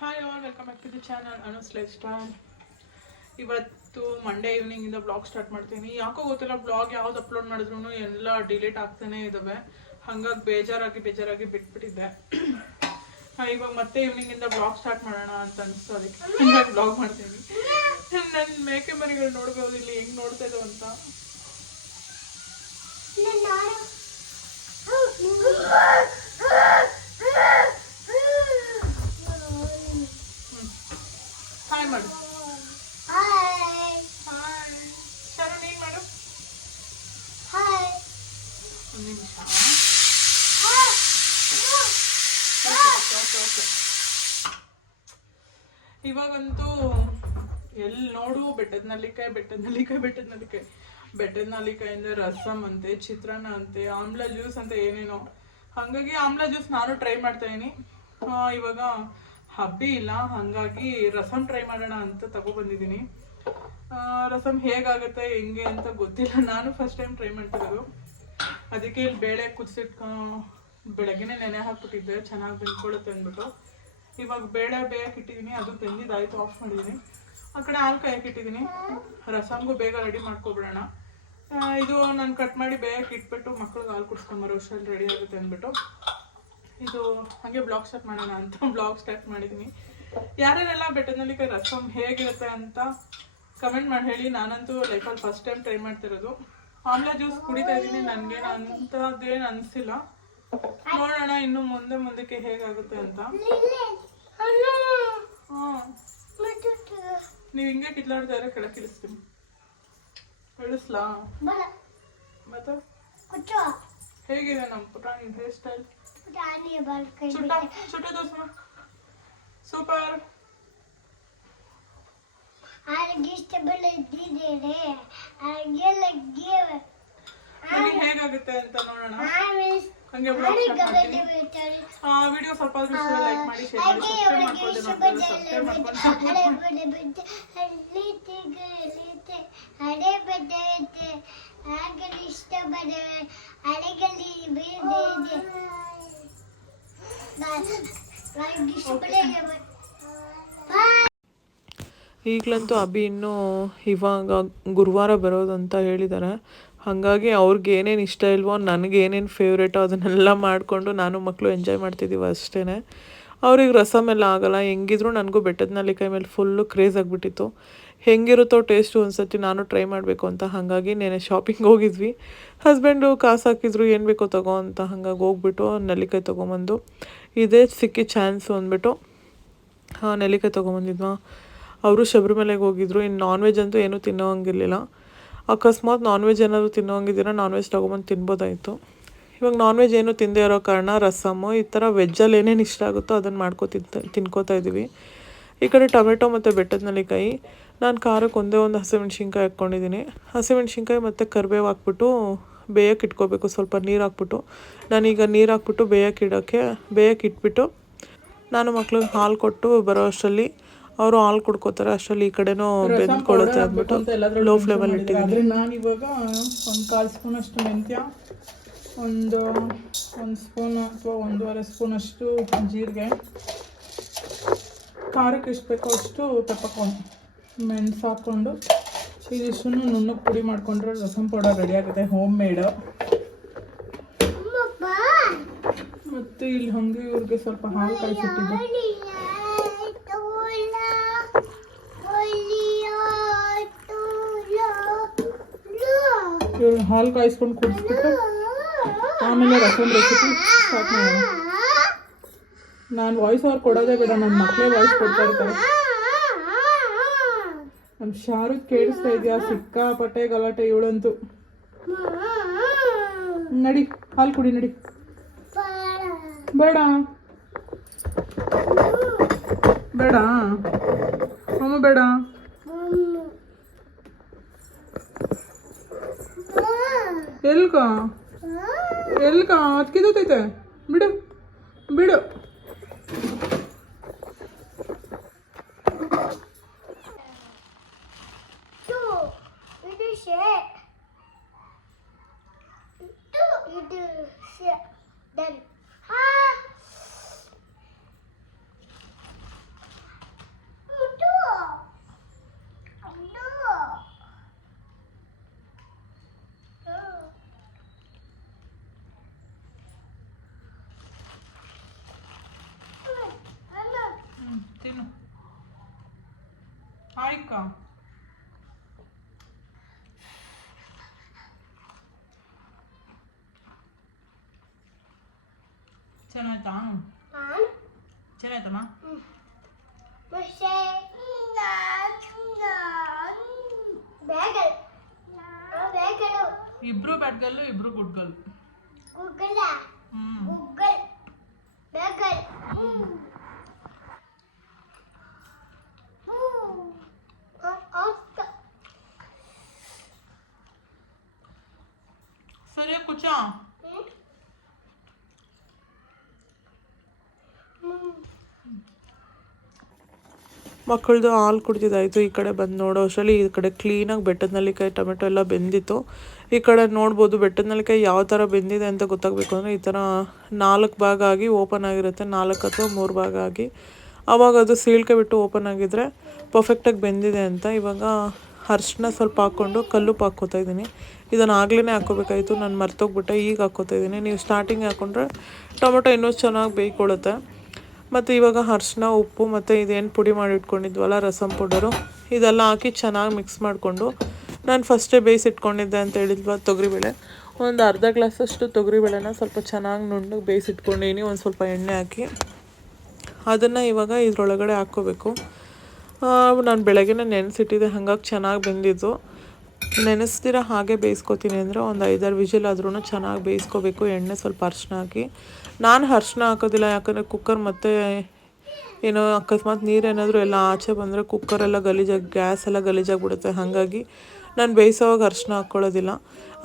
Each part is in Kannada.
Hi all, welcome back to the channel Anu's lifestyle. ಇವತ್ತು ಮಂಡೇ ಈವ್ನಿಂಗಿಂದ ಬ್ಲಾಗ್ ಸ್ಟಾರ್ಟ್ ಮಾಡ್ತೀನಿ. ಯಾಕೋ ಗೊತ್ತಿಲ್ಲ, ಬ್ಲಾಗ್ ಯಾವ್ದು ಅಪ್ಲೋಡ್ ಮಾಡಿದ್ರು ಎಲ್ಲ ಡಿಲೀಟ್ ಆಗ್ತಾನೆ ಇದ್ದಾವೆ. ಹಾಗಾಗಿ ಬೇಜಾರಾಗಿ ಬಿಟ್ಬಿಟ್ಟಿದ್ದೆ. ಇವಾಗ ಮತ್ತೆ ಈವ್ನಿಂಗಿಂದ ಬ್ಲಾಗ್ ಸ್ಟಾರ್ಟ್ ಮಾಡೋಣ ಅಂತ ಅನಿಸ್ತು. ಅದಕ್ಕೆ ಹಂಗಾಗಿ ಬ್ಲಾಗ್ ಮಾಡ್ತೀನಿ. ನನ್ನ ಮೇಕೆ ಮರಿಗಳು ನೋಡ್ಬೋದು ಇಲ್ಲಿ ಹೆಂಗೆ ನೋಡ್ತಾ ಇದ್ದಾವೆ ಅಂತ. ಹಾಯ್ ಮಾಡು. ಹಾಯ್ ಶರು, ನೀನ್ ಮಾಡು. ಒಂದು ನಿಮಿಷ. ಓಕೆ. ಇವಾಗಂತೂ ಎಲ್ಲಿ ನೋಡು ಬೆಟ್ಟದ ನಲ್ಲಿಕಾಯಿಂದ ರಸಮ್ ಅಂತೆ, ಚಿತ್ರಾನ್ನ ಅಂತೆ, ಆಮ್ಲ ಜ್ಯೂಸ್ ಅಂತ ಏನೇನೋ. ಹಾಗಾಗಿ ಆಮ್ಲ ಜ್ಯೂಸ್ ನಾನು ಟ್ರೈ ಮಾಡ್ತಾ ಇದೀನಿ. ಇವಾಗ ಹಬ್ಬಿ ಇಲ್ಲ, ಹಾಗಾಗಿ ರಸಮ್ ಟ್ರೈ ಮಾಡೋಣ ಅಂತ ತಗೊಬಂದಿದ್ದೀನಿ. ರಸಮ್ ಹೇಗಾಗುತ್ತೆ ಹೆಂಗೆ ಅಂತ ಗೊತ್ತಿಲ್ಲ, ನಾನು ಫಸ್ಟ್ ಟೈಮ್ ಟ್ರೈ ಮಾಡ್ತಿರೋದು. ಅದಕ್ಕೆ ಇಲ್ಲಿ ಬೇಳೆ ಬೆಳಗ್ಗೆನೆ ನೆನೆ ಹಾಕ್ಬಿಟ್ಟಿದ್ದೆ, ಚೆನ್ನಾಗಿ ಬೆಂದ್ಕೊಳ್ಳುತ್ತೆ ಅಂದ್ಬಿಟ್ಟು. ಇವಾಗ ಬೇಳೆ ಬೇಯಕ್ಕೆ ಇಟ್ಟಿದ್ದೀನಿ, ಅದು ಬೆಂದಿದ್ದಾಯ್ತು, ಆಫ್ ಮಾಡಿದ್ದೀನಿ. ಆ ಕಡೆ ಹಾಲು ಕಾಯಕ್ಕೆ ಇಟ್ಟಿದ್ದೀನಿ. ರಸಮ್ಗೂ ಬೇಗ ರೆಡಿ ಮಾಡ್ಕೊಬಿಡೋಣ. ಇದು ನಾನು ಕಟ್ ಮಾಡಿ ಬೇಯಕ್ಕೆ ಇಟ್ಬಿಟ್ಟು ಮಕ್ಳಿಗೆ ಹಾಲು ಕುಡಿಸ್ಕೊಂಬರೋ ಅಷ್ಟರಲ್ಲಿ ರೆಡಿ ಆಗುತ್ತೆ ಅಂದ್ಬಿಟ್ಟು ಇದು ಹಾಗೆ ಬ್ಲಾಗ್ ಸ್ಟಾರ್ಟ್ ಮಾಡೋಣ ಅಂತ ಬ್ಲಾಗ್ ಸ್ಟಾರ್ಟ್ ಮಾಡಿದ್ದೀನಿ. ಯಾರ್ಯಾರೆಲ್ಲ ಬೆಟ್ಟದಲ್ಲಿ ರಸಮ್ ಹೇಗಿರುತ್ತೆ ಅಂತ ಕಮೆಂಟ್ ಮಾಡಿ ಹೇಳಿ. ನಾನಂತೂ ಲೈಫಲ್ಲಿ ಫಸ್ಟ್ ಟೈಮ್ ಟ್ರೈ ಮಾಡ್ತಿರೋದು. ಆಮ್ಲ ಜ್ಯೂಸ್ ಕುಡಿತಾ ಇದ್ದೀನಿ, ನನಗೇನು ಅಂಥದ್ದೇನು ಅನಿಸಿಲ್ಲ. ನೋಡೋಣ ಇನ್ನು ಮುಂದಕ್ಕೆ ಹೇಗಾಗುತ್ತೆ ಅಂತ. ನೀವು ಹಿಂಗೆ ಕಿತ್ಲಾಡ್ತಾ ಇರೋ ಕೆಳಗೆ ಇಳಿಸ್ತೀನಿ. ಇಳಿಸ್ಲಾ? ಮತ್ತೆ ಹೇಗಿದೆ ನಮ್ಮ ಪುಟಾಣಿ ಹೇರ್ ಸ್ಟೈಲ್? ಚುಟ್ಟ ದೋಸ್ಮ ಸೂಪರ್. ಹೇಗಾಗುತ್ತೆ ಅಂತ ನೋಡೋಣ. ಹಂಗೆ ವಿಡಿಯೋ ಸ್ವಲ್ಪ ಲೈಕ್ ಮಾಡಿ, ಶೇರ್ ಮಾಡಿ, ಸಬ್ಸ್ಕ್ರೈಬ್ ಮಾಡ್ಕೊಂಡು ಈಗಲಂತೂ ಅಭಿ ಇನ್ನೂ ಇವಾಗ ಗುರುವಾರ ಬರೋದು ಅಂತ ಹೇಳಿದ್ದಾರೆ. ಹಾಗಾಗಿ ಅವ್ರಿಗೆ ಏನೇನು ಇಷ್ಟ ಇಲ್ವೋ, ನನಗೆ ಏನೇನು ಫೇವ್ರೇಟೋ ಅದನ್ನೆಲ್ಲ ಮಾಡಿಕೊಂಡು ನಾನು ಮಕ್ಕಳು ಎಂಜಾಯ್ ಮಾಡ್ತಿದ್ದೀವಿ ಅಷ್ಟೇ. ಅವ್ರಿಗೆ ರಸಮ್ ಎಲ್ಲ ಆಗೋಲ್ಲ. ಹೆಂಗಿದ್ರು ನನಗೂ ಬೆಟ್ಟದ ನಲ್ಲಿಕಾಯಿ ಮೇಲೆ ಫುಲ್ಲು ಕ್ರೇಜ್ ಆಗಿಬಿಟ್ಟಿತ್ತು. ಹೆಂಗಿರುತ್ತೋ ಟೇಸ್ಟು ಒಂದ್ಸತಿ ನಾನು ಟ್ರೈ ಮಾಡಬೇಕು ಅಂತ. ಹಾಗಾಗಿ ನೆನೆ ಶಾಪಿಂಗ್ ಹೋಗಿದ್ವಿ. ಹಸ್ಬೆಂಡು ಕಾಸು ಹಾಕಿದ್ರು, ಏನು ಬೇಕೋ ತಗೋ ಅಂತ. ಹಾಗಾಗಿ ಹೋಗ್ಬಿಟ್ಟು ನೆಲ್ಲಿಕಾಯಿ ತೊಗೊಂಬಂದು ಇದೇ ಸಿಕ್ಕಿ ಚಾನ್ಸು ಅಂದ್ಬಿಟ್ಟು ನೆಲ್ಲಿಕಾಯಿ ತೊಗೊಂಬಂದಿದ್ವಾ. ಅವರು ಶಬರಿಮಲೆಗೆ ಹೋಗಿದ್ರು. ಇನ್ನು ನಾನ್ ವೆಜ್ ಅಂತೂ ಏನೂ ತಿನ್ನೋ ಹಂಗಿರಲಿಲ್ಲ. ಅಕಸ್ಮಾತ್ ನಾನ್ ವೆಜ್ ಏನಾದರೂ ತಿನ್ನೋ ಹಂಗಿದ್ದೀರ ನಾನ್ ವೆಜ್ ತೊಗೊಂಬಂದು ತಿನ್ಬೋದಾಯಿತು. ಇವಾಗ ನಾನ್ ವೆಜ್ ಏನೂ ತಿಂದೇ ಇರೋ ಕಾರಣ ರಸಮ್ಮು ಈ ಥರ ವೆಜ್ಜಲ್ಲಿ ಏನೇನು ಇಷ್ಟ ಆಗುತ್ತೋ ಅದನ್ನು ತಿನ್ಕೋತಾ ಇದ್ದೀವಿ. ಈ ಕಡೆ ಟೊಮೆಟೊ ಮತ್ತು ಬೆಟ್ಟದ ನಲ್ಲಿಕಾಯಿ. ನಾನು ಖಾರಕ್ಕೆ ಒಂದೇ ಒಂದು ಹಸಿಮೆಣ್ಸಿನ್ಕಾಯಿ ಹಾಕ್ಕೊಂಡಿದ್ದೀನಿ. ಹಸಿಮೆಣ್ಸಿನ್ಕಾಯಿ ಮತ್ತು ಕರಿಬೇವು ಹಾಕ್ಬಿಟ್ಟು ಬೇಯಕ್ಕೆ ಇಟ್ಕೋಬೇಕು. ಸ್ವಲ್ಪ ನೀರು ಹಾಕ್ಬಿಟ್ಟು ನಾನೀಗ ನೀರು ಹಾಕ್ಬಿಟ್ಟು ಬೇಯಕ್ಕೆ ಇಟ್ಬಿಟ್ಟು ನಾನು ಮಕ್ಳಿಗೆ ಹಾಲು ಕೊಟ್ಟು ಬರೋ ಅಷ್ಟರಲ್ಲಿ ಅವರು ಹಾಲು ಕುಡ್ಕೋತಾರೆ. ಅಷ್ಟರಲ್ಲಿ ಈ ಕಡೆನೂ ಬೆಂದ್ಕೊಳ್ಳುತ್ತೆ ಅಂದ್ಬಿಟ್ಟು ಲೋ ಫ್ಲೇಮಲ್ಲಿ ಇಟ್ಟಿದ್ದೀನಿ. ನಾನಿವಾಗ ಒಂದು 1/4 ಸ್ಪೂನಷ್ಟು ಮೆಂತ್ಯ, ಒಂದು ಸ್ಪೂನ್ ಅಥವಾ 1.5 ಸ್ಪೂನಷ್ಟು ಜೀರಿಗೆ, ಖಾರಕ್ಕೆ ಎಷ್ಟು ಬೇಕೋ ಅಷ್ಟು ಪೆಪ್ಪರ್ಕಾರ್ನ್, ಮೆಣಸು ಹಾಕ್ಕೊಂಡು ಇದಿಷ್ಟನ್ನು ನುಣ್ಣಗೆ ಪುಡಿ ಮಾಡಿಕೊಂಡ್ರೆ ರಸಮ್ ಪೌಡರ್ ರೆಡಿ ಆಗುತ್ತೆ, ಹೋಮ್ ಮೇಡ್. ಮತ್ತು ಇಲ್ಲಿ ಹಾಗೆ ಇವ್ರಿಗೆ ಸ್ವಲ್ಪ ಹಾಲು ಕಾಯಿಸಿಟ್ಟಿದ್ದೆ. ಇವ್ರು ಹಾಲು ಕಾಯಿಸ್ಕೊಂಡು ಕುಡಿಸ್ಬಿಟ್ಟು ಆಮೇಲೆ ರಸಮ್ ರೆಸಿಪಿ ಸ್ಟಾರ್ಟ್ ಮಾಡೋಣ. ನಾನು ವಾಯ್ಸ್ ಅವ್ರು ಕೊಡೋದೇ ಬೇಡ, ನನ್ನ ಮಕ್ಕಳೇ ವಾಯ್ಸ್ ಕೊಡ್ತಾ ಇರ್ತಾರೆ. ನಮ್ಮ ಶಾರುಖ್ ಕೇಳಿಸ್ತಾ ಇದೆಯಾ? ಸಿಕ್ಕಾಪಟ್ಟೆ ಗಲಾಟೆ ಇವಳಂತೂ. ನಡಿ ಹಾಲು ಕುಡಿ, ನಡಿ. ಬೇಡ ಬೇಡ ಅಮ್ಮ, ಬೇಡ. ಎಲ್ಕ ಅದಕ್ಕಿದೈತೆ, ಬಿಡು. ಮಾನಿಕಾ ಚೆನ್ನಾಯ್ತಾ? ಚೆನ್ನಾಯ್ತಮ್ಮ? ಇಬ್ರು ಬ್ಯಾಡ್ ಗರ್ಲು, ಇಬ್ರು ಗುಡ್ ಗರ್ಲ್. ಸರಿ ಕುಚ. ಮಕ್ಕಳದು ಹಾಲು ಕುಡ್ದಿದ್ದಾಯಿತು. ಈ ಕಡೆ ಬಂದು ನೋಡೋ ಅಷ್ಟರಲ್ಲಿ ಈ ಕಡೆ ಕ್ಲೀನಾಗಿ ಬೆಟ್ಟದ ನೆಲ್ಲಿಕಾಯಿ ಟೊಮೆಟೊ ಎಲ್ಲ ಬೆಂದಿತ್ತು. ಈ ಕಡೆ ನೋಡ್ಬೋದು ಬೆಟ್ಟದ ನೆಲ್ಲಿಕಾಯಿ ಯಾವ ಥರ ಬೆಂದಿದೆ ಅಂತ ಗೊತ್ತಾಗಬೇಕು ಅಂದರೆ ಈ ಥರ 4 ಭಾಗ ಆಗಿ ಓಪನ್ ಆಗಿರುತ್ತೆ, 4 ಅಥವಾ 3 ಭಾಗ ಆಗಿ. ಆವಾಗ ಅದು ಸೀಳ್ಕೆ ಬಿಟ್ಟು ಓಪನ್ ಆಗಿದ್ರೆ ಪರ್ಫೆಕ್ಟಾಗಿ ಬೆಂದಿದೆ ಅಂತ. ಇವಾಗ ಅರ್ಶಿನ ಸ್ವಲ್ಪ ಹಾಕ್ಕೊಂಡು ಕಲ್ಲುಪ್ಪು ಹಾಕ್ಕೋತಾ ಇದ್ದೀನಿ. ಇದನ್ನು ಆಗಲೇ ಹಾಕ್ಕೋಬೇಕಾಯಿತು, ನಾನು ಮರ್ತೋಗ್ಬಿಟ್ಟೆ, ಈಗ ಹಾಕ್ಕೋತಾ ಇದ್ದೀನಿ. ನೀವು ಸ್ಟಾರ್ಟಿಂಗ್ ಹಾಕ್ಕೊಂಡ್ರೆ ಟೊಮೆಟೊ ಇನ್ನೂ ಚೆನ್ನಾಗಿ ಬೇಯ್ಕೊಳ್ಳುತ್ತೆ. ಮತ್ತು ಇವಾಗ ಅರ್ಶಿನ, ಉಪ್ಪು ಮತ್ತು ಇದೇನು ಪುಡಿ ಮಾಡಿ ಇಟ್ಕೊಂಡಿದ್ವಲ್ಲ ರಸಮ್ ಪೌಡರು, ಇದೆಲ್ಲ ಹಾಕಿ ಚೆನ್ನಾಗಿ ಮಿಕ್ಸ್ ಮಾಡಿಕೊಂಡು ನಾನು ಫಸ್ಟೇ ಬೇಯಿಸಿಟ್ಕೊಂಡಿದ್ದೆ ಅಂತ ಹೇಳಿದ್ವ ತೊಗರಿಬೇಳೆ, ಒಂದು ಅರ್ಧ ಗ್ಲಾಸಷ್ಟು ತೊಗರಿಬೇಳೆನ ಸ್ವಲ್ಪ ಚೆನ್ನಾಗಿ ನುಣ್ಣಗೆ ಬೇಯಿಸಿಟ್ಕೊಂಡಿನಿ. ಒಂದು ಸ್ವಲ್ಪ ಎಣ್ಣೆ ಹಾಕಿ ಅದನ್ನು ಇವಾಗ ಇದರೊಳಗಡೆ ಹಾಕ್ಕೋಬೇಕು. ನಾನು ಬೆಳಗ್ಗೆನೇ ನೆನೆಸಿಟ್ಟಿದ್ದೆ, ಹಾಗಾಗಿ ಚೆನ್ನಾಗಿ ಬೆಂದಿದ್ದು. ನೆನೆಸ್ದಿರ ಹಾಗೆ ಬೇಯಿಸ್ಕೊತೀನಿ ಅಂದರೆ ಒಂದು 5-6 ವಿಜಿಲ್ ಆದ್ರೂ ಚೆನ್ನಾಗಿ ಬೇಯಿಸ್ಕೋಬೇಕು. ಎಣ್ಣೆ ಸ್ವಲ್ಪ ಅರ್ಶಿನ ಹಾಕಿ. ನಾನು ಅರ್ಶಿನ ಹಾಕೋದಿಲ್ಲ, ಯಾಕಂದರೆ ಕುಕ್ಕರ್ ಮತ್ತು ಏನೋ ಅಕಸ್ಮಾತ್ ನೀರೇನಾದರೂ ಎಲ್ಲ ಆಚೆ ಬಂದರೆ ಕುಕ್ಕರೆಲ್ಲ ಗಲೀಜಾಗಿ ಗ್ಯಾಸ್ ಎಲ್ಲ ಗಲೀಜಾಗಿಬಿಡುತ್ತೆ. ಹಾಗಾಗಿ ನಾನು ಬೇಯಿಸೋವಾಗ ಅರ್ಶಿನ ಹಾಕ್ಕೊಳ್ಳೋದಿಲ್ಲ.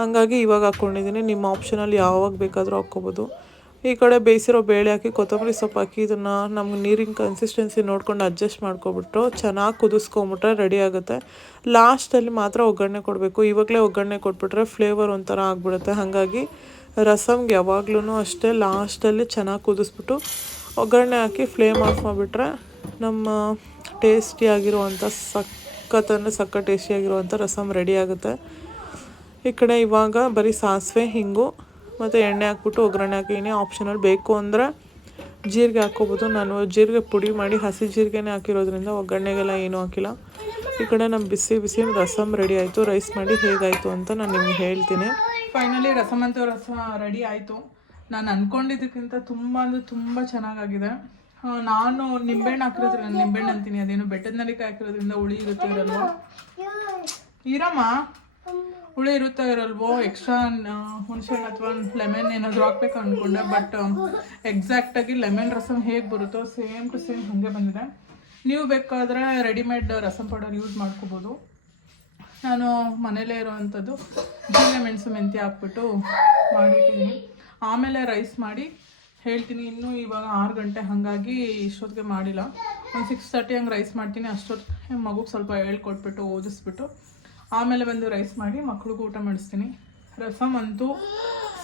ಹಾಗಾಗಿ ಇವಾಗ ಹಾಕ್ಕೊಂಡಿದ್ದೀನಿ. ನಿಮ್ಮ ಆಪ್ಷನಲ್ಲಿ ಯಾವಾಗ ಬೇಕಾದರೂ ಹಾಕ್ಕೋಬೋದು. ಈ ಕಡೆ ಬೇಯಿಸಿರೋ ಬೇಳೆ ಹಾಕಿ ಕೊತ್ತಂಬರಿ ಸೊಪ್ಪು ಹಾಕಿ ಇದನ್ನು ನಮ್ಗೆ ನೀರಿನ ಕನ್ಸಿಸ್ಟೆನ್ಸಿ ನೋಡ್ಕೊಂಡು ಅಡ್ಜಸ್ಟ್ ಮಾಡ್ಕೊಬಿಟ್ಟು ಚೆನ್ನಾಗಿ ಕುದಿಸ್ಕೊಂಬಿಟ್ರೆ ರೆಡಿ ಆಗುತ್ತೆ. ಲಾಸ್ಟಲ್ಲಿ ಮಾತ್ರ ಒಗ್ಗರಣೆ ಕೊಡಬೇಕು. ಇವಾಗಲೇ ಒಗ್ಗರಣೆ ಕೊಟ್ಬಿಟ್ರೆ ಫ್ಲೇವರ್ ಒಂಥರ ಆಗಿಬಿಡುತ್ತೆ. ಹಾಗಾಗಿ ರಸಮ್ಗೆ ಯಾವಾಗ್ಲೂ ಅಷ್ಟೇ ಲಾಸ್ಟಲ್ಲಿ ಚೆನ್ನಾಗಿ ಕುದಿಸ್ಬಿಟ್ಟು ಒಗ್ಗರಣೆ ಹಾಕಿ ಫ್ಲೇಮ್ ಆಫ್ ಮಾಡಿಬಿಟ್ರೆ ನಮ್ಮ ಟೇಸ್ಟಿಯಾಗಿರುವಂಥ ಸಕ್ಕ ಟೇಸ್ಟಿಯಾಗಿರುವಂಥ ರಸಮ್ ರೆಡಿ ಆಗುತ್ತೆ. ಈ ಕಡೆ ಇವಾಗ ಬರೀ ಸಾಸಿವೆ, ಹಿಂಗು ಮತ್ತು ಎಣ್ಣೆ ಹಾಕ್ಬಿಟ್ಟು ಒಗ್ಗರಣೆ ಹಾಕಿದ್ದೀನಿ. ಆಪ್ಷನಲ್ ಬೇಕು ಅಂದರೆ ಜೀರಿಗೆ ಹಾಕ್ಕೋಬೋದು. ನಾನು ಜೀರಿಗೆ ಪುಡಿ ಮಾಡಿ ಹಸಿ ಜೀರಿಗೆನೇ ಹಾಕಿರೋದ್ರಿಂದ ಒಗ್ಗರಣೆಗೆಲ್ಲ ಏನೂ ಹಾಕಿಲ್ಲ. ಈ ಕಡೆ ನಮ್ಮ ಬಿಸಿ ಬಿಸಿ ರಸಮ್ ರೆಡಿ ಆಯಿತು. ರೈಸ್ ಮಾಡಿ ಹೇಗಾಯಿತು ಅಂತ ನಾನು ನಿಮಗೆ ಹೇಳ್ತೀನಿ. ಫೈನಲಿ ರಸಮ್ ಅಂತೂ ರೆಡಿ ಆಯಿತು. ನಾನು ಅಂದ್ಕೊಂಡಿದ್ದಕ್ಕಿಂತ ತುಂಬ ಅಂದರೆ ತುಂಬ ಚೆನ್ನಾಗಾಗಿದೆ. ನಾನು ನಿಂಬೆಹಣ್ಣು ಹಾಕಿರೋದ್ರಿಂದ, ನಿಂಬೆಹಣ್ಣು ಅಂತೀನಿ, ಅದೇನು ಬೆಟ್ಟದ ನೆಲ್ಲಿಕಾಯಿ ಹಾಕಿರೋದ್ರಿಂದ ಹುಳಿ ಇರುತ್ತೆ ಇರಲ್ವೋ, ಇರಮ್ಮ ಹುಳಿ ಇರುತ್ತೆ ಇರಲ್ವೋ, ಎಕ್ಸ್ಟ್ರಾ ಹುಣಸೆಹಣ್ಣು ಅಥವಾ ಲೆಮನ್ ಏನಾದರೂ ಹಾಕ್ಬೇಕು ಅಂದ್ಕೊಂಡೆ. ಬಟ್ ಎಕ್ಸಾಕ್ಟಾಗಿ ಲೆಮನ್ ರಸಮ್ ಹೇಗೆ ಬರುತ್ತೋ ಸೇಮ್ ಟು ಸೇಮ್ ಹಾಗೆ ಬಂದಿದೆ. ನೀವು ಬೇಕಾದರೆ ರೆಡಿಮೇಡ್ ರಸಮ್ ಪೌಡರ್ ಯೂಸ್ ಮಾಡ್ಕೋಬೋದು. ನಾನು ಮನೇಲೇ ಇರೋವಂಥದ್ದು ಜೀರಿಗೆ ಮೆಣಸು ಮೆಂತ್ಯ ಹಾಕ್ಬಿಟ್ಟು ಮಾಡಿಟ್ಟಿದ್ದೀನಿ. ಆಮೇಲೆ ರೈಸ್ ಮಾಡಿ ಹೇಳ್ತೀನಿ. ಇನ್ನೂ ಇವಾಗ 6 ಗಂಟೆ, ಹಾಗಾಗಿ ಇಷ್ಟೊತ್ತಿಗೆ ಮಾಡಿಲ್ಲ. ಒಂದು 6:30 ಹಂಗೆ ರೈಸ್ ಮಾಡ್ತೀನಿ. ಅಷ್ಟೊತ್ತಿಗೆ ಮಗುಗೆ ಸ್ವಲ್ಪ ಹೇಳ್ಕೊಟ್ಬಿಟ್ಟು ಓದಿಸ್ಬಿಟ್ಟು ಆಮೇಲೆ ಬಂದು ರೈಸ್ ಮಾಡಿ ಮಕ್ಳಿಗೂ ಊಟ ಮಾಡಿಸ್ತೀನಿ. ರಸಮ್ ಅಂತೂ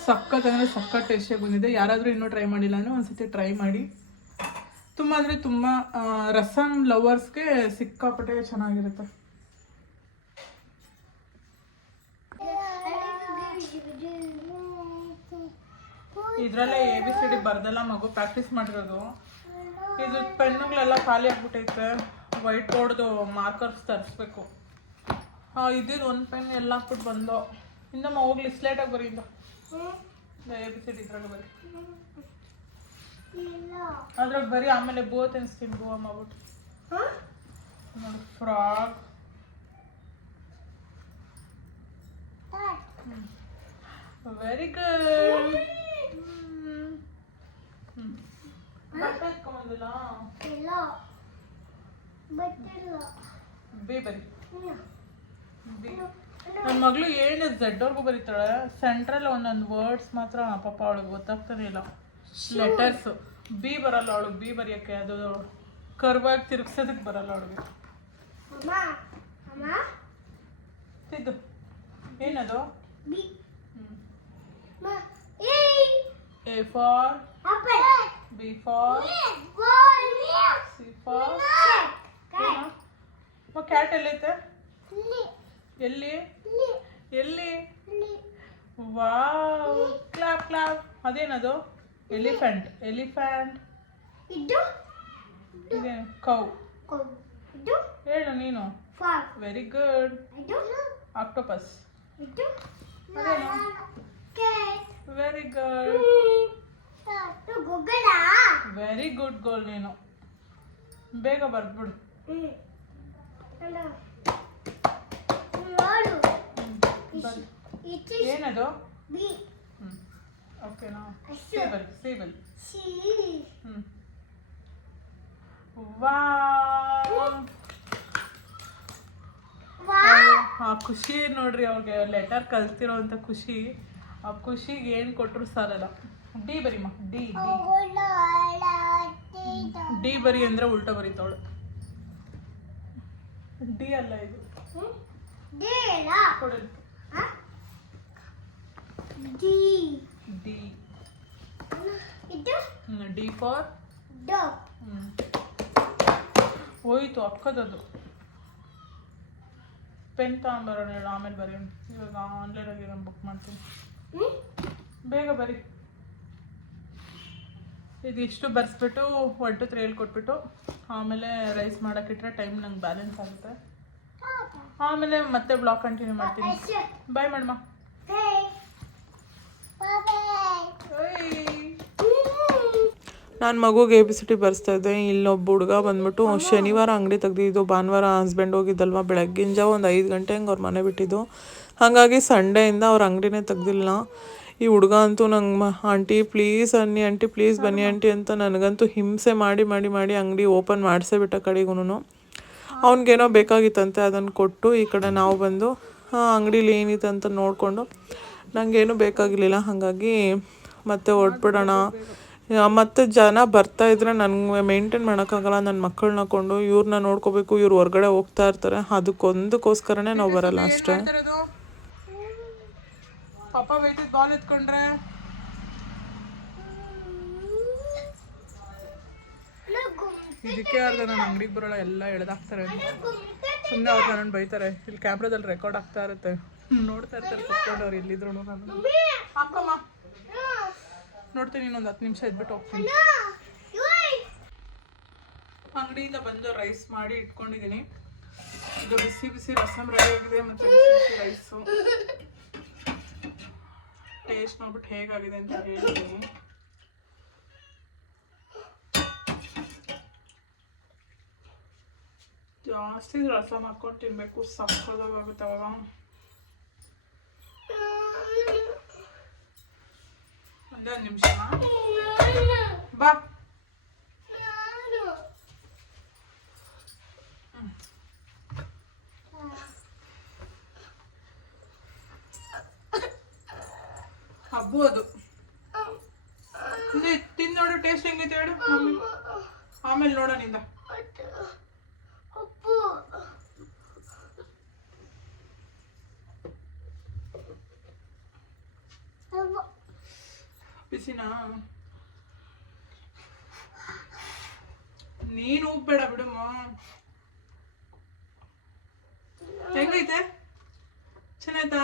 ಸಖತ್ ಅಂದರೆ ಸಖತ್ ಟೇಸ್ಟಿಯಾಗಿ ಬಂದಿದೆ. ಯಾರಾದರೂ ಇನ್ನೂ ಟ್ರೈ ಮಾಡಿಲ್ಲ ಅಂದರೆ ಒಂದ್ಸತಿ ಟ್ರೈ ಮಾಡಿ. ತುಂಬ ಅಂದರೆ ತುಂಬ ರಸಮ್ ಲವರ್ಸ್ಗೆ ಸಿಕ್ಕಾಪಟ್ಟೆ ಚೆನ್ನಾಗಿರುತ್ತೆ. ಇದರಲ್ಲೇ ABCD ಬರ್ದೆಲ್ಲ ಮಗು ಪ್ರಾಕ್ಟೀಸ್ ಮಾಡಿರೋದು. ಇದು ಪೆನ್ನುಗಳೆಲ್ಲ ಖಾಲಿ ಆಗ್ಬಿಟ್ಟೈತೆ. ವೈಟ್ ಬೋರ್ಡ್ದು ಮಾರ್ಕರ್ಸ್ ತರಿಸ್ಬೇಕು. ಇದ್ದಿದ್ದು ಒಂದು ಪೆನ್ ಎಲ್ಲ ಹಾಕ್ಬಿಟ್ಟು ಬಂದು ಇಂದಮ್ಮ ಹೋಗ್ಲಿ ಸ್ಲೇಟಾಗಿ ಬರೀ. ABCD ಇದ್ರಾಗ ಬರೀ, ಅದ್ರಾಗ ಬರೀ. ಆಮೇಲೆ ಬೋ ತಿನ್ನಿಸ್ತೀನಿ, ಬೋ ಮಾಡ್ಬಿಟ್ಟು ನೋಡಿ. Frock very good. ಬಟ್ಟೆ ಎತ್ಕೊಂಬಂದಿಲ್ಲ, ಬೇ ಬರಿ. ನನ್ನ ಮಗಳು ಏನು ಝಡ್ವರೆಗೂ ಬರೀತಾಳೆ. ಸೆಂಟ್ರಲ್ ಒಂದೊಂದು ವರ್ಡ್ಸ್ ಮಾತ್ರ ಪಾಪ ಅವಳಿಗೆ ಗೊತ್ತಾಗ್ತಾನೆ ಇಲ್ಲ. ಲೆಟರ್ಸು ಬಿ ಬರಲ್ಲ ಅವಳಿಗೆ. ಬಿ ಬರೆಯೋಕ್ಕೆ ಅದು ಕರ್ವಾಗಿ ತಿರುಗ್ಸೋದಕ್ಕೆ ಬರಲ್ಲ ಅವಳಿಗೆ. ಇದು ಏನದು? A for B for C for cat ಎಲ್ಲೈತೆ? ಎಲ್ಲಿ ಎಲ್ಲಿ? Wow, clap clap. ಅದೇನದು? ಎಲಿಫೆಂಟ್. ಎಲಿಫೆಂಟ್. ಇದೇನು? ಕೌ. ಹೇಳು ನೀನು. Frog. Very good. I don't know. Octopus. I don't. ಅದೇನು? Cat. Very good. To Google. Very good ಗೋಲ್ ನೀನು. ಬೇಗ ಬರ್ದ್ಬಿಡು. Hello. ನೋಡು. ಬರ್. It is ಏನದು? B. ಓಕೆನಾ? Sure. Sable sable. C. Wow. Wow. ಆ ಖುಷಿ ನೋಡ್ರಿ ಅವ್ರಿಗೆ ಲೆಟರ್ ಕಲ್ತಿರೋಂಥ ಖುಷಿ. ಆ ಖುಷಿಗೆ ಏನು ಕೊಟ್ಟರು ಸಾಲಲ್ಲ. ಡಿ ಬರಿಮ್ಮ. ಡಿ ಡಿ ಬರಿ ಅಂದ್ರೆ ಉಲ್ಟಾ ಬರೀತಾವಳು. ಡಿ ಅಲ್ಲ ಇದು. ಕೊಡಲಿ. D. ಡಿ. ಇದು ಡಿ ಫಾರ್ dog. ಹೋಯ್ತು ಅಕ್ಕದದು. ಪೆನ್ ತಗೊಂಬರೋಣ ಹೇಳು, ಆಮೇಲೆ ಬರೀ. ಇವಾಗ ಆನ್ಲೈನಾಗಿ ನಾನು ಬುಕ್ ಮಾಡ್ತೀನಿ. ಬೇಗ ಬರಿ. ಇದಿಷ್ಟು ಬರ್ಸ್ಬಿಟ್ಟು 1 to 3 ಹೇಳ್ಕೊಟ್ಬಿಟ್ಟು ಆಮೇಲೆ ರೈಸ್ ಮಾಡೋಕ್ಕಿಟ್ರೆ ಟೈಮ್ ನಂಗೆ ಬ್ಯಾಲೆನ್ಸ್ ಆಗುತ್ತೆ. ಆಮೇಲೆ ಮತ್ತೆ ಬ್ಲಾಗ್ ಕಂಟಿನ್ಯೂ ಮಾಡ್ತೀನಿ. ಬಾಯ್ ಮಾಡಮ್ಮ. ನಾನು ಮಗುಗೆ ABCD ಬರ್ಸ್ತಾ ಇದ್ದೆ. ಇಲ್ಲೊಬ್ಬ ಹುಡುಗ ಬಂದ್ಬಿಟ್ಟು ಶನಿವಾರ ಅಂಗಡಿ ತೆಗ್ದಿದ್ದು, ಭಾನುವಾರ ಹಸ್ಬೆಂಡ್ ಹೋಗಿದ್ದಲ್ವ, ಬೆಳಗ್ಗಿನ ಜಾವ ಒಂದು 5 ಗಂಟೆ ಹಂಗೆ ಅವ್ರ ಮನೆ ಬಿಟ್ಟಿದ್ದು. ಹಾಗಾಗಿ ಸಂಡೆಯಿಂದ ಅವ್ರ ಅಂಗಡಿನೇ ತೆಗ್ದಿಲ್ಲ. ಈ ಹುಡುಗ ಅಂತೂ ನಂಗೆ ಆಂಟಿ ಪ್ಲೀಸ್ ಅನ್ನಿ, ಆಂಟಿ ಪ್ಲೀಸ್ ಬನ್ನಿ ಆಂಟಿ ಅಂತ ನನಗಂತೂ ಹಿಂಸೆ ಮಾಡಿ ಮಾಡಿ ಮಾಡಿ ಅಂಗಡಿ ಓಪನ್ ಮಾಡಿಸೇ ಬಿಟ್ಟ. ಕಡೆಗೂ ಅವ್ನಿಗೇನೋ ಬೇಕಾಗಿತ್ತಂತೆ, ಅದನ್ನು ಕೊಟ್ಟು ಈ ಕಡೆ ನಾವು ಬಂದು ಅಂಗಡೀಲಿ ಏನಿದೆ ಅಂತ ನೋಡಿಕೊಂಡು ನನಗೇನು ಬೇಕಾಗಿರಲಿಲ್ಲ. ಹಾಗಾಗಿ ಮತ್ತೆ ಹೊರಟ್ಬಿಡೋಣ. ಮತ್ತು ಜನ ಬರ್ತಾಯಿದ್ರೆ ನನಗೆ ಮೇಂಟೈನ್ ಮಾಡೋಕ್ಕಾಗಲ್ಲ. ನನ್ನ ಮಕ್ಕಳನ್ನ ಕೊಂಡು ಇವ್ರನ್ನ ನೋಡ್ಕೋಬೇಕು, ಇವ್ರು ಹೊರ್ಗಡೆ ಹೋಗ್ತಾ ಇರ್ತಾರೆ. ಅದಕ್ಕೊಂದಕ್ಕೋಸ್ಕರನೇ ನಾವು ಬರಲ್ಲ ಅಷ್ಟೇ. ಪಾಪ ಬೈತಿದ್ ಬಾಲ್ ಎತ್ಕೊಂಡ್ರೆ ಇದಕ್ಕೆ ಅರ್ಧ ನನ್ನ ಅಂಗಡಿಗೆ ಬರೋಲ್ಲ, ಎಲ್ಲ ಎಳೆದಾಕ್ತಾರೆ. ಸುಮ್ಮನೆ ಅವ್ರು ನನ್ನನ್ನು ಬೈತಾರೆ. ಇಲ್ಲಿ ಕ್ಯಾಮ್ರಾದಲ್ಲಿ ರೆಕಾರ್ಡ್ ಆಗ್ತಾ ಇರುತ್ತೆ, ನೋಡ್ತಾ ಇರ್ತಾರೆ ಕುತ್ಕೊಂಡು. ಅವ್ರು ಎಲ್ಲಿದ್ರು ನಾನು ಹಾಕಮ್ಮ ನೋಡ್ತೀನಿ. ಇನ್ನೊಂದು 10 ನಿಮಿಷ ಇದ್ಬಿಟ್ಟು ಹೋಗ್ತೀನಿ. ಅಂಗಡಿಯಿಂದ ಬಂದು ರೈಸ್ ಮಾಡಿ ಇಟ್ಕೊಂಡಿದ್ದೀನಿ. ಈಗ ಬಿಸಿ ಬಿಸಿ ರಸಮ್ ರೆಡಿ ಆಗಿದೆ, ಮತ್ತು ಬಿಸಿ ಬಿಸಿ ರೈಸು. ಟೇಸ್ಟ್ ನೋಡ್ಬಿಟ್ಟು ಹೇಗಾಗಿದೆ ಅಂತ ಹೇಳ್ತೀನಿ. ಜಾಸ್ತಿ ರಸಮ್ ಹಾಕೊಂಡು ತಿನ್ಬೇಕು, ಸಕ್ಕದಾಗುತ್ತೆ ಅವಾಗ. ಒಂದೇ 1 ನಿಮಿಷ ಬಾ. ಹಬ್ಬು ಅದು ತಿಂದು ನೋಡು, ಟೇಸ್ಟ್ ಹೆಂಗೈತೆ ಹೇಳು. ಆಮೇಲೆ ನೋಡೋ ನಿಂದ. ಬಿಸಿನಾ? ನೀನು ಉಪ್ಪಬೇಡ ಬಿಡಮ್ಮ. ಹೆಂಗೈತೆ? ಚೆನ್ನಾಯ್ತಾ?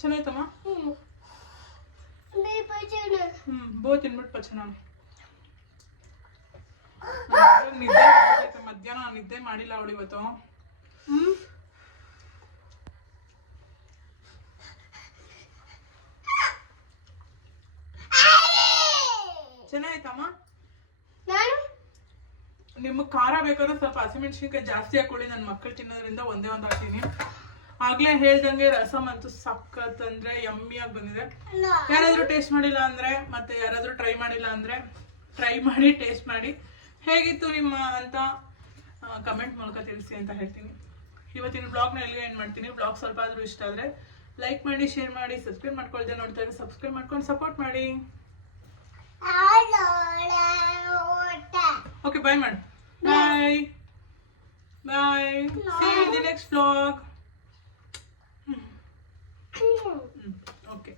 ಚೆನ್ನಾಯ್ತಮ್ಮ. ಬೋ ತಿನ್ಬಿಟ್ಟು ಪಚನ. ನಿದ್ದೆ ಮಾಡ್ತೈತೆ. ಮಧ್ಯಾಹ್ನ ನಿದ್ದೆ ಮಾಡಿಲ್ಲ ಅವಳು ಇವತ್ತು. ಚೆನ್ನಾಯ್ತಮ್ಮ. ನಿಮಗೆ ಖಾರ ಬೇಕಾದ್ರೆ ಸ್ವಲ್ಪ ಹಸಿಮೆಣಸಿನ್ಕಾಯಿ ಜಾಸ್ತಿ ಹಾಕೊಳ್ಳಿ. ನನ್ನ ಮಕ್ಕಳು ತಿನ್ನೋದ್ರಿಂದ ಒಂದೇ ಒಂದು ಹಾಕ್ತೀನಿ. ಆಗ್ಲೇ ಹೇಳ್ದಂಗೆ ರಸಮ್ ಅಂತೂ ಸಖತ್ ಅಂದ್ರೆ ಯಮ್ಮಿಯಾಗಿ ಬಂದಿದೆ. ಯಾರಾದ್ರೂ ಟೇಸ್ಟ್ ಮಾಡಿಲ್ಲ ಅಂದ್ರೆ, ಮತ್ತೆ ಯಾರಾದ್ರೂ ಟ್ರೈ ಮಾಡಿಲ್ಲ ಅಂದ್ರೆ ಟ್ರೈ ಮಾಡಿ ಟೇಸ್ಟ್ ಮಾಡಿ ಹೇಗಿತ್ತು ನಿಮ್ಮ ಅಂತ ಕಮೆಂಟ್ ಮೂಲಕ ತಿಳಿಸಿ ಅಂತ ಹೇಳ್ತೀನಿ. ಇವತ್ತಿನ ಬ್ಲಾಗ್ನ ಎಲ್ಲಿಗೆ ಎಂಡ್ ಮಾಡ್ತೀನಿ. ಬ್ಲಾಗ್ ಸ್ವಲ್ಪ ಆದ್ರೂ ಇಷ್ಟ ಆದ್ರೆ ಲೈಕ್ ಮಾಡಿ, ಶೇರ್ ಮಾಡಿ, ಸಬ್ಸ್ಕ್ರೈಬ್ ಮಾಡ್ಕೊಳ್ದೆ ನೋಡ್ತಾ ಇದ್ರೆ ಸಬ್ಸ್ಕ್ರೈಬ್ ಮಾಡ್ಕೊಂಡು ಸಪೋರ್ಟ್ ಮಾಡಿ. ಓಕೆ ಬಾಯ್ ಮಾಡಿ. ಬಾಯ್ ಬಾಯ್. See you in the next vlog. Okay.